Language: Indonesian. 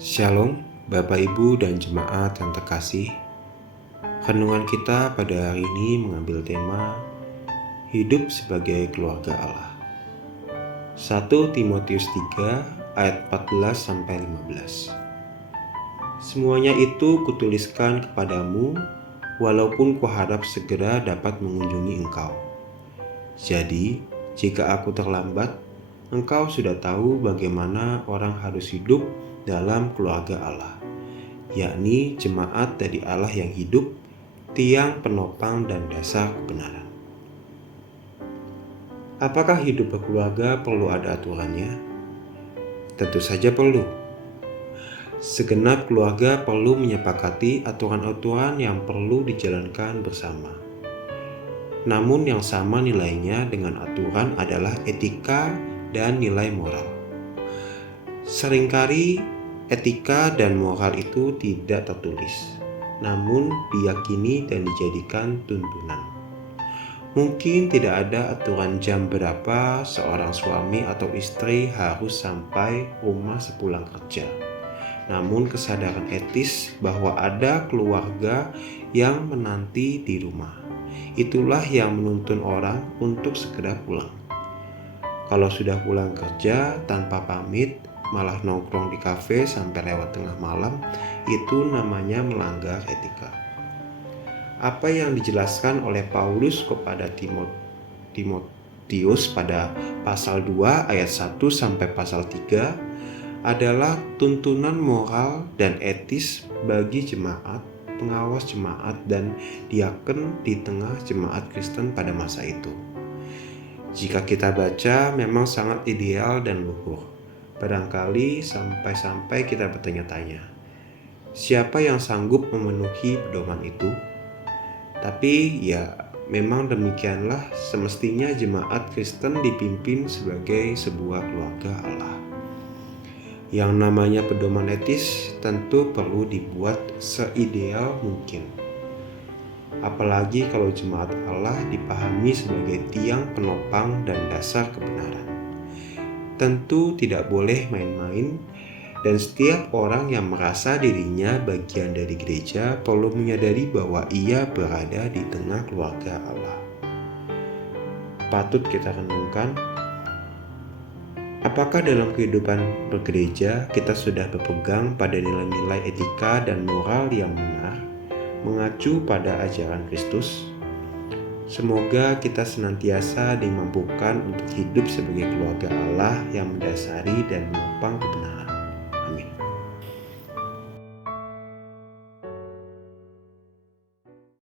Shalom, Bapak Ibu dan jemaat yang terkasih. Renungan kita pada hari ini mengambil tema Hidup sebagai keluarga Allah. 1 Timotius 3 ayat 14-15. Semuanya itu kutuliskan kepadamu, walaupun kuharap segera dapat mengunjungi engkau. Jadi, jika aku terlambat, engkau sudah tahu bagaimana orang harus hidup dalam keluarga Allah, yakni jemaat dari Allah yang hidup, tiang penopang dan dasar kebenaran. Apakah hidup berkeluarga perlu ada aturannya? Tentu saja perlu. Segenap keluarga perlu menyepakati aturan-aturan yang perlu dijalankan bersama. Namun yang sama nilainya dengan aturan adalah etika dan nilai moral. Seringkali etika dan moral itu tidak tertulis, namun diyakini dan dijadikan tuntunan. Mungkin tidak ada aturan jam berapa seorang suami atau istri harus sampai rumah sepulang kerja. Namun kesadaran etis bahwa ada keluarga yang menanti di rumah, itulah yang menuntun orang untuk segera pulang. Kalau sudah pulang kerja tanpa pamit, malah nongkrong di kafe sampai lewat tengah malam, itu namanya melanggar etika. Apa yang dijelaskan oleh Paulus kepada Timotius pada pasal 2 ayat 1 sampai pasal 3 adalah tuntunan moral dan etis bagi jemaat, pengawas jemaat, dan diaken di tengah jemaat Kristen pada masa itu. Jika kita baca, memang sangat ideal dan luhur. Barangkali sampai-sampai kita bertanya-tanya, siapa yang sanggup memenuhi pedoman itu? Tapi ya memang demikianlah semestinya jemaat Kristen dipimpin sebagai sebuah keluarga Allah. Yang namanya pedoman etis tentu perlu dibuat seideal mungkin. Apalagi kalau jemaat Allah dipahami sebagai tiang penopang dan dasar kebenaran. Tentu tidak boleh main-main, dan setiap orang yang merasa dirinya bagian dari gereja perlu menyadari bahwa ia berada di tengah keluarga Allah. Patut kita renungkan, apakah dalam kehidupan bergereja kita sudah berpegang pada nilai-nilai etika dan moral yang benar, mengacu pada ajaran Kristus? Semoga kita senantiasa dimampukan untuk hidup sebagai keluarga Allah yang mendasari dan menopang kebenaran.